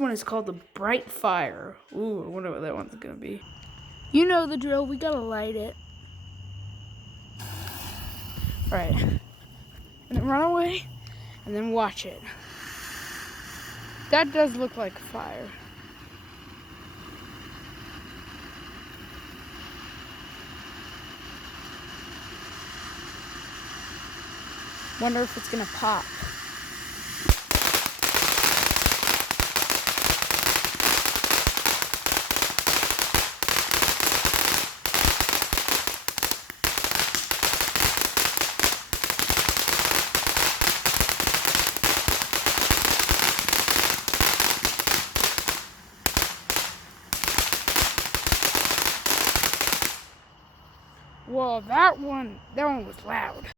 one is called the Bright Fire. Ooh, I wonder what that one's gonna be. You know the drill, we gotta light it. Alright. And then run away, and then watch it. That does look like fire. Wonder if it's gonna pop. Well, that one was loud.